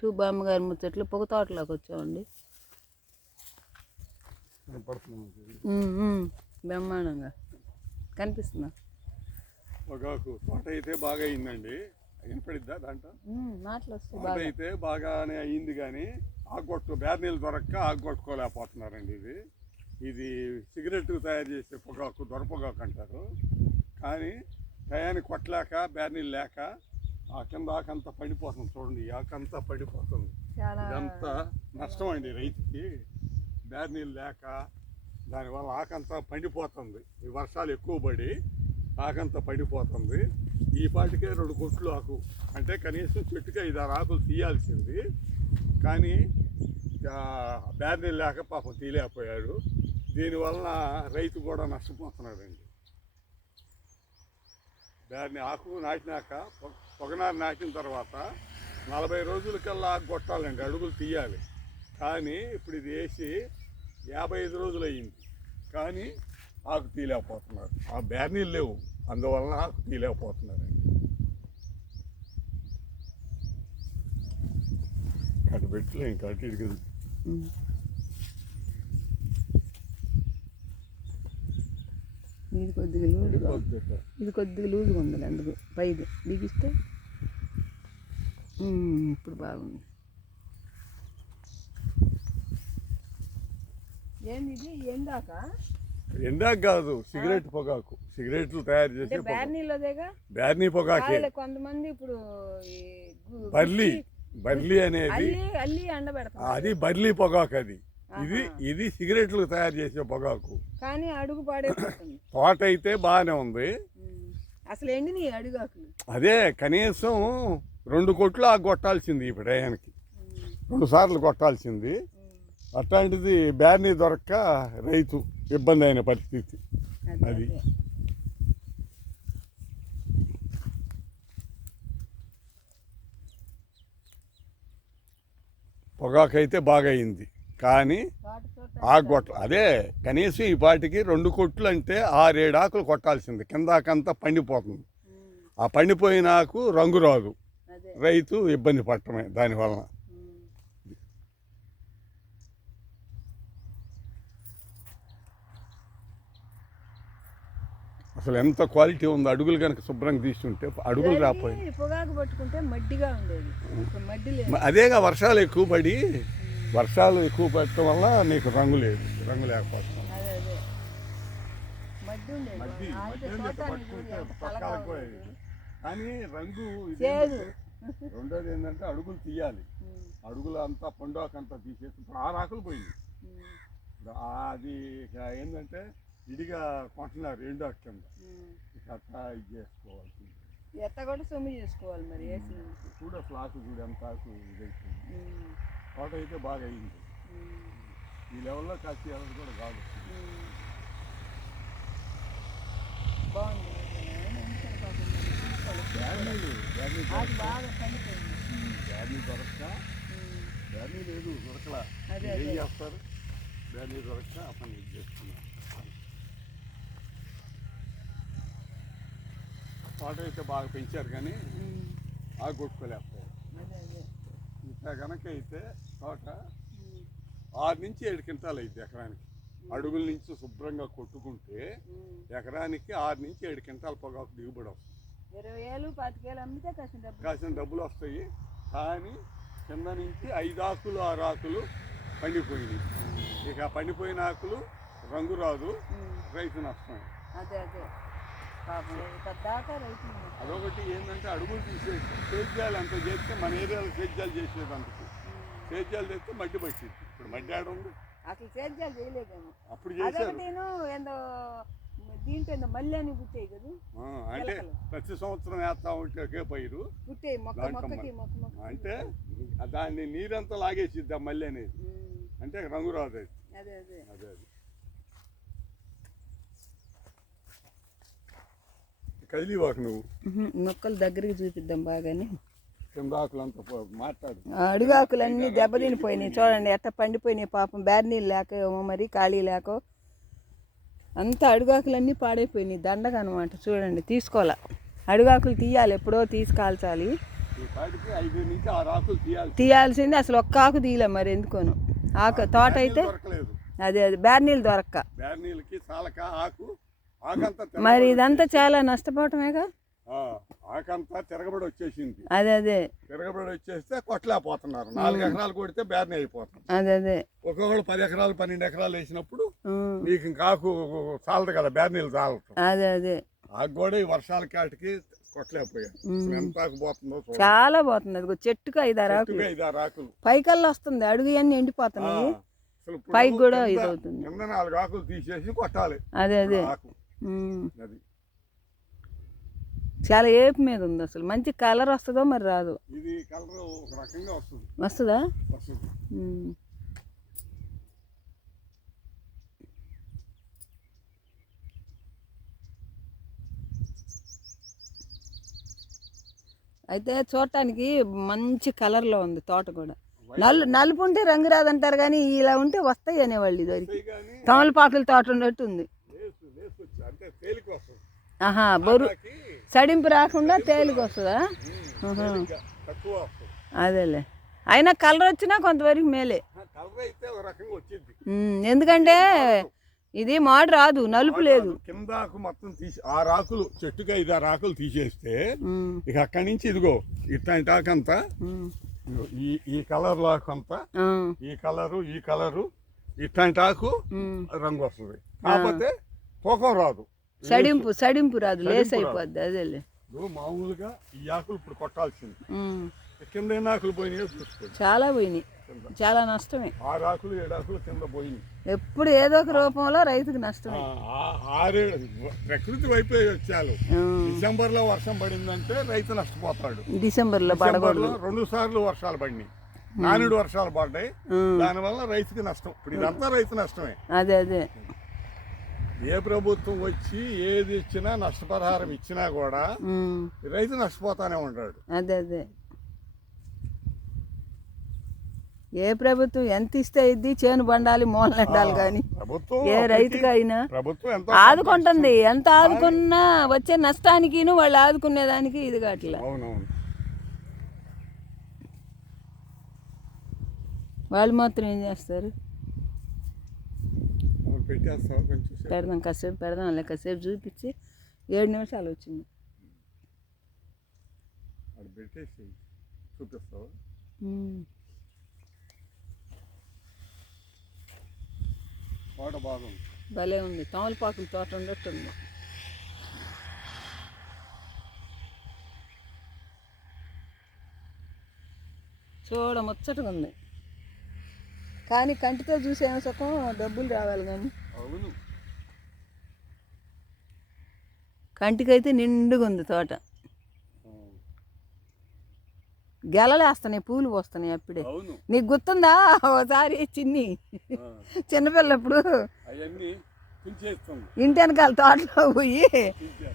Two బామ్మగారి ముచ్చట్లు పొగ తోటలోకి వచ్చామండి బ్రహ్మాండంగా. కనిపిస్తుందా? పొగాకు తోట అయితే బాగా అయిందండి. వినపడిద్దా దాంట్లో? వస్తాయి తోట అయితే బాగానే అయింది కానీ ఆగొట్టు బేర్నీళ్ళు దొరక్క ఆగొట్టుకోలేకపోతున్నారండి ఇది. ఇది సిగరెట్ తయారు చేసే పొగాకు దొర పొగాకు అంటారు. కానీ టయానికి కొట్టలేక బేర్నీళ్ళు లేక ఆ కింద ఆకంతా పడిపోతుంది చూడండి ఆకంతా పడిపోతుంది. ఇదంతా నష్టం అండి రైతుకి బేర్నీళ్ళు లేక దానివల్ల ఆకంతా పండిపోతుంది. ఈ వర్షాలు ఎక్కువ పడి ఆకంతా పడిపోతుంది. ఈ పాటికే రెండు కొట్లు ఆకు. అంటే కనీసం చెట్టుకి ఐదు ఆరు ఆకులు తీయాల్సింది. కానీ బేర్నీళ్ళు లేక పాపం తీయలేకపోయాడు. దీనివల్ల రైతు కూడా నష్టపోతున్నాడండి. దాన్ని ఆకు నాటినాక పొగనారు నాటిన తర్వాత నలభై రోజులకల్లా ఆకు కొట్టాలండి అడుగులు తీయాలి. కానీ ఇప్పుడు ఇది వేసి యాభై ఐదు రోజులు అయ్యింది కానీ ఆకు తీయలేకపోతున్నారు. ఆ బ్యానీలు లేవు. అందువలన ఆకు తీయలేకపోతున్నారండి కట్టు పెట్టలే ఇంకా అటు ఇటు కదులు. ఉమ్. ఇది కొద్దిగా లూజుగా. ఇది కొద్దిగా. లూజుగా ఉంది అందుకు పైది. బిగిస్తే ఇప్పుడు బాగుంది. ఏంది ఎందాక ఎండాక కాదు సిగరెట్ పొగాకు. సిగరెట్లు తయారు చేసే బ్యార్నీలోదేగా? బ్యార్నీ పొగాకే. కొంతమంది ఇప్పుడు బర్లీ. బర్లీ అనేది అది బర్లీ పొగాకు అది. ఇది ఇది సిగరెట్లు తయారు చేసే పొగాకు. కానీ అడుగు పాడైపోతుంది తోట అయితే బాగానే ఉంది. అసలు ఎండిని అడుగాకులు? అదే కనీసం రెండు కొట్లు ఆ కొట్టాల్సింది ఈ టయానికి రెండు సార్లు కొట్టాల్సింది. అట్లాంటిది బ్యార్నీ దొరక్క రైతు ఇబ్బంది అయిన పరిస్థితి. అది. పొగాకు అయితే బాగా అయింది కానీ ఆ గొట్ల అదే కనీసం ఈ పాటికి రెండు కొట్లు అంటే ఆరేడు ఆకులు కొట్టాల్సింది. కిందాకంతా పండిపోతుంది. ఆ పండిపోయిన ఆకు రంగు రాదు. రైతు ఇబ్బంది పడటమే దానివలన. అసలు ఎంత క్వాలిటీ ఉంది అడుగులు కనుక శుభ్రంగా తీసుకుంటే అడుగులు రాపోయి ఇదివరకు పొగాకు పట్టుకుంటే మడ్డిగా ఉండేది. అదేగా వర్షాలు ఎక్కువ పడి వర్షాలు ఎక్కువ పడటం వల్ల నీకు రంగు లేదు రంగు లేకపోతుంది. కానీ రంగు రెండోది ఏంటంటే అడుగులు తీయాలి. అడుగులు అంతా పండుగంతా తీసేసి ఇప్పుడు ఆరు ఆకులు పోయింది అది ఇక ఏంటంటే ఇడిగా కొంటున్నారు రెండో కింద అట్లా ఇది చేసుకోవాల్సింది. ఎత్త కూడా సొమ్ము చేసుకోవాలి మరి చూడ ఫ్లాక్ చూడ ఎంత ఇదైతుంది. తోట అయితే బాగా అయింది ఈ లెవెల్లో కాసి ఎవరు కూడా కాదు. దొరక్క. ఉమ్, బ్యానీ లేదు దొరకలా. ఏం. చేస్తారు? బ్యానీ దొరక్క ఆ పని ఇది చేస్తున్నారు? తోట అయితే బాగా పెంచారు కానీ ఆకు కొట్టుకోలేకపోయారు. ఇట్లా కనుక అయితే తోట ఆరు నుంచి ఏడు క్వింటాలు అయింది ఎకరానికి. అడుగుల నుంచి శుభ్రంగా కొట్టుకుంటే. ఎకరానికి ఆరు నుంచి ఏడు క్వింటాల పొగాకు దిగుబడి వస్తుంది. ఇరవై ఏళ్ళు పాతికేళ్ళు అమ్మితే కష్టం డబ్బులు. కాసిన డబ్బులు వస్తాయి. కానీ కింద నుంచి ఐదు ఆకులు ఆరు ఆకులు పండిపోయినాయి. ఇక పండిపోయిన ఆకులు రంగు రాదు రైతు నష్టం. అదే అదే. అదొకటి ఏంటంటే అడుగులు తీసే సేద్యాలు ఎంత చేస్తే మన ఏరియాలో సేద్యాలు చేసేది అంతకు సేద్యాలు చేస్తే మడ్డి పట్టింది. ఇప్పుడు మడ్డి ఆడ ఉంది. అసలు సేద్యాలు చేయలేదేమో. అప్పుడు చేశారు. అదొకటేను ఏందో దీంట్లో ఏందో మల్లె అని పుట్టాయి కదా. అంటే ప్రతి సంవత్సరం వేస్తా ఉంటే ఒకే పైరు. పుట్టాయి మొక్క మొక్కకి. మొక్క మొక్క అంటే దాన్ని నీరంతా లాగేసిద్ది ఆ మల్లె అనేది. అంటే రంగు రాదు అది. అదే అదే. అదే కదిలివాకు నువ్వు. మొక్కలు దగ్గరికి చూపిద్దాం బాగానే. అడుగాకులన్నీ దెబ్బతినిపోయినాయి. చూడండి ఎట్ట పండిపోయినాయి పాపం. బేర్నీళ్ళు లేక ఏమో మరి ఖాళీ లేక. అంతా అడుగాకులన్నీ పాడైపోయినాయి. దండగా అనమాట చూడండి తీసుకోవాలా. అడుగాకులు తీయాలి. ఎప్పుడో తీసి కాల్చాలి ఈ పాటికి ఐదు నుంచి ఆరు ఆకులు తీయాలి తీయాల్సింది. అసలు ఒక్క ఆకు తీయలే మరి ఎందుకోను? ఆకు తోట అయితే అదే అదే బేర్నీళ్ళు దొరక్క. మరి ఇదంతా చాలా నష్టపోవటమేగా? ఆకంతా తిరగబడి వచ్చేసింది. అదే అదే. తిరగబడి వచ్చేస్తే కొట్టలేకపోతున్నారు. నాలుగు ఎకరాలు కొడితే బేర్నీ అయిపోతుంది. అదే అదే. ఒక్కొక్కడు పది ఎకరాలు పన్నెండు ఎకరాలు వేసినప్పుడు ఉం. నీకు ఇంకా ఆకు చాలదు కదా బేర్నీళ్ళు చాలదు అదే అదే. ఆకు కూడా ఈ వర్షాల కాటికి కొట్టలేకపోయారు. అసలు ఎంత ఆకు పోతుందో. చాలా పోతుంది. అది చెట్టుకు ఐదారు ఆకులు. ఐదారు ఆకులు. పైకల్లా వస్తుంది. అడుగు అన్నీ ఆ, ఎండిపోతున్నాయి పైకి కూడా ఇది అవుతుంది. కింద నాలుగు ఆకులు తీసేసి కొట్టాలి. అదే అదే. అది. చాలా ఏపు మీద ఉంది అసలు. మంచి కలర్ వస్తుందో మరి రాదు. ఇది కలర్ ఒక రకంగా వస్తుంది. అయితే చూడటానికి మంచి కలర్లో ఉంది తోట కూడా. నలు నలుపు ఉంటే రంగు రాదంటారు కానీ ఇలా ఉంటే వస్తాయి అనేవాళ్ళు ఇదివరకు తమలపాకుల తోట ఉన్నట్టు ఉంది. ఆహా బొరు ఆకులకి, సడింపు రాకుండా తేలిక వస్తుందా? అదేలే. అయినా కలర్ వచ్చినా కొంతవరకు మేలే. ఎందుకంటే ఇది మాడు రాదు నలుపు లేదు. కింద ఆకు మొత్తం తీసి ఆరు ఆకులు చెట్టుకి ఐదు ఆరు ఆకులు తీసేస్తే ఇక అక్కడి నుంచి ఇదిగో ఇట్లాంటి ఆకంతా ఈ ఈ కలర్ ఆకంతా ఆ, ఈ కలరు ఈ కలరు ఇట్లాంటి ఆకు. రంగు వస్తుంది. కాకపోతే తూకం రాదు. సడింపు సడింపు రాదు లేస్ అయిపోద్ది అదేలే ఇప్పుడు మామూలుగా ఈ ఆకులు ఇప్పుడు కొట్టాల్సింది. కింద ఆకులు పోయినాయో చూసుకోండి చాలా పోయినాయి. చాలా నష్టమే. ఆరు ఆకులు ఏడు ఆకులు కింద పోయినాయి. ఎప్పుడు ఏదో ఒక రూపంలో రైతుకు నష్టమే. ఆ- ఆరేడు ప్రకృతి వైపు వచ్చాలు. డిసెంబర్లో వర్షం పడిందంటే రైతు నష్టపోతాడు. డిసెంబర్లో డిసెంబర్ పడకూడదు. లో రెండు సార్లు వర్షాలు పడినాయి. నానుడు వర్షాలు పడ్డాయి. దానివల్ల రైతుకి నష్టం. ఇప్పుడు ఇదంతా రైతు నష్టమే. అదే అదే. ఏ ప్రభుత్వం వచ్చి ఏది ఇచ్చినా నష్టపరిహారం ఇచ్చినా కూడా రైతు నష్టపోతానే ఉంటాడు. అదే అదే. ఏ ప్రభుత్వం ఎంత ఇస్తే ఇద్ది చేను బండాలి మూలన ఎండాలి కానీ ఏ అప్పటికి రైతుకి అయినా. ప్రభుత్వం ఎంత ఆదుకుంటుంది. ఎంత ఆదుకున్నా వచ్చే నష్టానికి వాళ్ళు ఆదుకునేదానికి ఇది అవునవును. వాళ్ళు మాత్రం ఏం చేస్తారు అవును పెట్టేస్తావు కొంచెం సేపు. పెడదాం కాసేపు పెడదాం అలా కాసేపు చూపించి ఏడు నిమిషాలు వచ్చింది. భలే ఉంది. తమలపాకుల తోట ఉన్నట్టుంది. చూడ ముచ్చటగా ఉంది. కానీ కంటితో చూసేమో సుఖం డబ్బులు రావాలి కానీ. అవును. కంటికైతే నిండుగా ఉంది తోట. గెలలేస్తున్నాయి పూలు పోస్తున్నాయి అప్పుడే. నీకు గుర్తుందా? ఒకసారి చిన్ని. చిన్నపిల్లప్పుడు ఇంటి వెనకాల తోటలో పోయి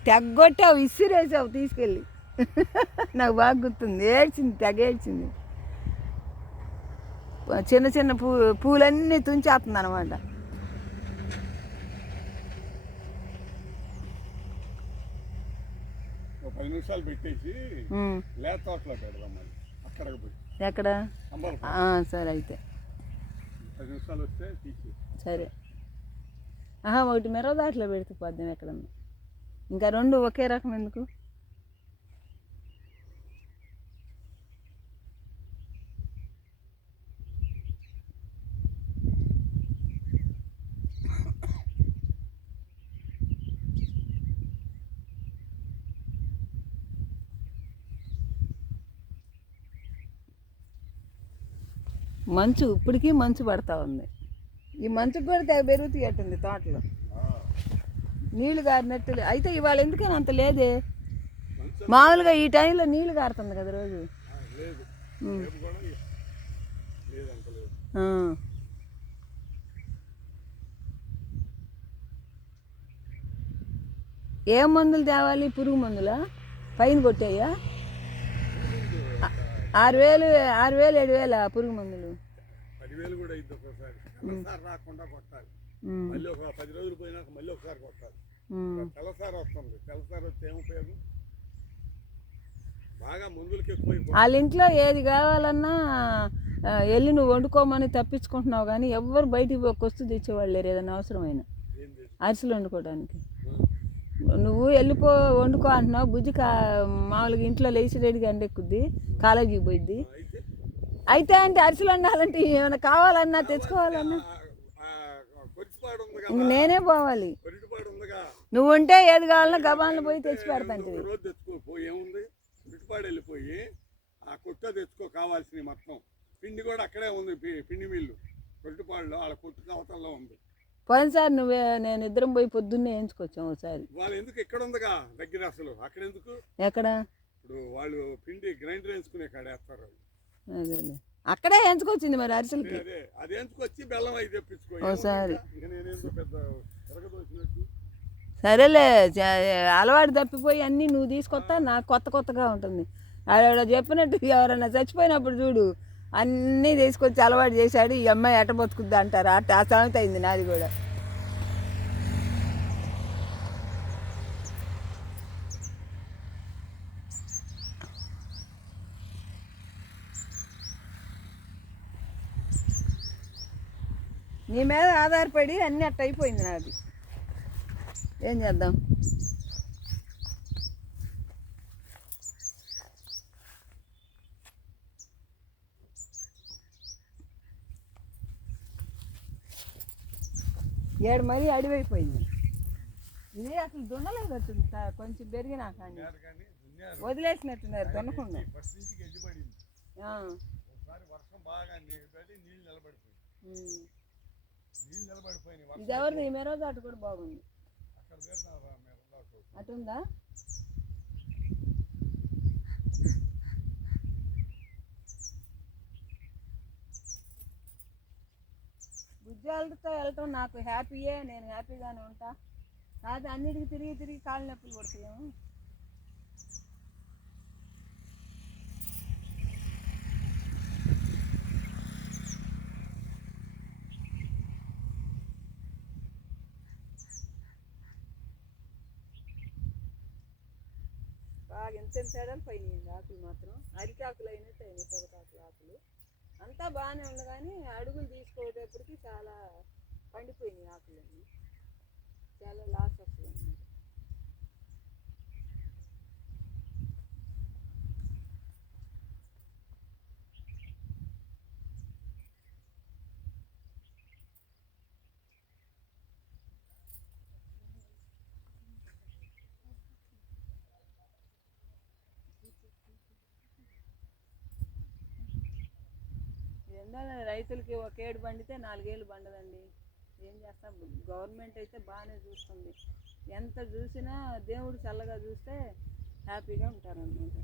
తెగ్గొట్టావు ఇసిరేసావు తీసుకెళ్ళి. నాకు బాగా గుర్తుంది. ఏడ్చింది తెగ ఏడ్చింది. చిన్న చిన్న పూ పూలన్నీ తుంచేస్తుంది అనమాట ఒక పది నిమిషాలు పెట్టేసి లేత తోటలో పెడదాం మళ్ళీ అక్కడికి పోయి. ఎక్కడ? సరే అయితే. పది నిమిషాలు వస్తే తీసి. సరే. ఆహా ఒకటి మెరవ దాంట్లో పెడితే పోద్దాం ఎక్కడన్నా ఇంకా రెండు ఒకే రకం ఎందుకు? మంచు ఇప్పటికీ మంచు పడతా ఉంది. ఈ మంచు కూడా పెరుగుతాయట్టుంది తోటలో. నీళ్ళు గారినట్టు అయితే ఇవాళ ఎందుకని అంత లేదే? మామూలుగా ఈ టైంలో నీళ్ళు గారుతుంది కదా రోజు? ఏం మందులు తేవాలి? పురుగు మందులా? పైన కొట్టాయా? ఆరు వేలు ఆరు వేలు ఏడు వేల పురుగు మందులు. పదివేలు కూడా అయింది ఒక్కోసారి. తెల్లసారి రాకుండా కొట్టాలి. ఉమ్, మళ్ళీ ఒక పది రోజులు పోయినాక మళ్ళీ ఒకసారి కొట్టాలి. ఉమ్, తెల్లసారి వస్తుంది. తెల్లసారి వస్తే ఏం ఉపయోగం? బాగా మందులకి ఎక్కువైపోతుంది వాళ్ళ ఇంట్లో ఏది కావాలన్నా వెళ్ళి నువ్వు వండుకోమని తప్పించుకుంటున్నావు కానీ ఎవ్వరు బయటికి కొస్తు తెచ్చేవాళ్ళు లేరు ఏదైనా అవసరమైన. అరిసెలు వండుకోవడానికి. నువ్వు వెళ్ళిపో వండుకో అంటున్నావు. బుజ్జి కా మామూలుగా ఇంట్లో లేచి రెడీగా అండెక్కుద్ది కాలేజీకి పోయిద్ది. అయితే అంటే అరిసెలు వండాలంటే ఏమైనా కావాలన్నా తెచ్చుకోవాలన్నా? నేనే పోవాలి. నువ్వు ఉంటే ఏది కావాలన్నా గబాలను పోయి తెచ్చి పెడతాంటివి రోజు తెచ్చుకో పోయి ఏముంది? వెళ్ళిపోయి ఆ కొట్ట తెచ్చుకో కావాల్సినవి మొత్తం. పిండి కూడా అక్కడే ఉంది పి- పిండి మిల్లు. కొట్టుపాడులో వాళ్ళ కొట్టు కవతల్లో ఉంది. పోయినసారి నువ్వే నేను ఇద్దరం పోయి పొద్దున్నే వేయించుకొచ్చాం ఒకసారి. వాళ్ళు ఎందుకు ఇక్కడ ఉందిగా దగ్గర అసలు? అక్కడ ఎందుకు? ఎక్కడ? ఇప్పుడు వాళ్ళు పిండి గ్రైండర్ వేసుకునే కాడ వేస్తారు. అదేలే అక్కడే ఎంచుకొచ్చింది మరి అరిసెలకి. అదే అది. ఎంచుకొచ్చి బెల్లం తెప్పించుకో. ఓసారి. ఇక? నేనేందో పెద్ద తిరగదోసినట్టు. సరేలే చ- అలవాటు తప్పిపోయి అన్నీ నువ్వు తీసుకొస్తా నాకు కొత్త కొత్తగా ఉంటుంది. ఆడ చెప్పినట్టు ఎవరైనా చచ్చిపోయినప్పుడు చూడు. అన్నీ తీసుకొచ్చి అలవాటు చేశాడు. ఈ అమ్మాయి ఎట బతుకుద్ది అంటారు. అట్ట ఆ సామెత అయింది నాది కూడా. నీ మీద ఆధారపడి అన్నీ అట్ట అయిపోయింది నాది. ఏం చేద్దాం? ఏడు మరీ అడివైపోయింది. ఇది అసలు దున్నలేదట్టుంది కొంచెం పెరిగినా కానీ. వదిలేసినట్టున్నారు దున్నకుండా. ఫస్ట్ నుంచి గడ్డిపడింది ఆ, ఒకసారి వర్షం బాగా పడి నీళ్ళు నిలబడిపోయి ఉమ్. నీళ్ళు నిలబడిపోయినాయి వర్షం ఇది ఎవరిది ఈ మెరో దాటు కూడా బాగుంది అక్కడ తీస్తారా మీరు ఉండాల్సి అటుందా ఉద్యోగాలతో వెళ్ళటం నాకు హ్యాపీయే నేను హ్యాపీగానే ఉంటా. కాదు అన్నిటికీ తిరిగి తిరిగి కాళ్ళు నొప్పులు పడుతున్నాము బాగా ఎంత ఎంత తేడాలు పోయినాయి ఆకులు మాత్రం. అరికాకులు అయినట్టు అయినాయి అంతా బాగానే ఉంది కానీ అడుగులు తీసుకోవటప్పటికి చాలా పండిపోయినాయి ఆకులన్నీ. చాలా లాస్ వస్తుంది. ఏందో రైతులకి ఒక ఏడు పండితే నాలుగేళ్ళు పండదండి. ఏం చేస్తాం? గవర్నమెంట్ అయితే బాగానే చూస్తుంది. ఎంత చూసినా దేవుడు చల్లగా చూస్తే హ్యాపీగా ఉంటారన్నమాట.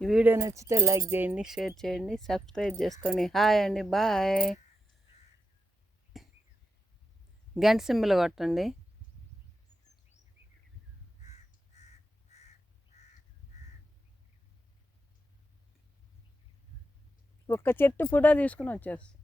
ఈ వీడియో నచ్చితే లైక్ చేయండి షేర్ చేయండి సబ్స్క్రైబ్ చేసుకోండి. హాయ్ అండి బాయ్. గంట సింబల్ కొట్టండి. ఒక్క చెట్టు ఫోటో తీసుకుని వచ్చేస్తాను